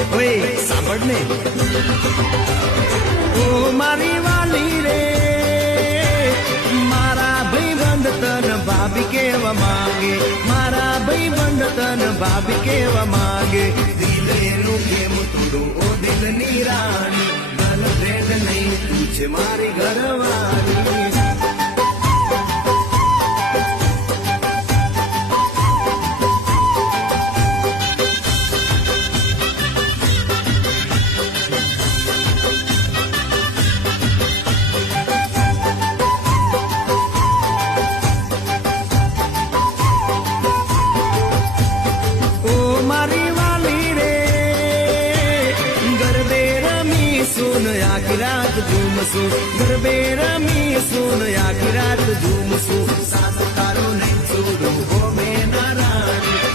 ઓય સાંભળ ને ઓ મારી વાલી રે મારા ભાઈ બંધ તન ભાભી કેવા માંગે મારા ભાઈ બંધ તન ભાભી કેવા માંગે દિલેનું કેમ તોડું ઓ દિલની રાણી ગર્લફ્રેન્ડ નહીં તું છે મારી ઘરવાળી આખી રાત ઝૂમશું ગરબે રમીશું આખી રાત ઝૂમશું સાસ તારો નહીં છોડું હો મેના રાણી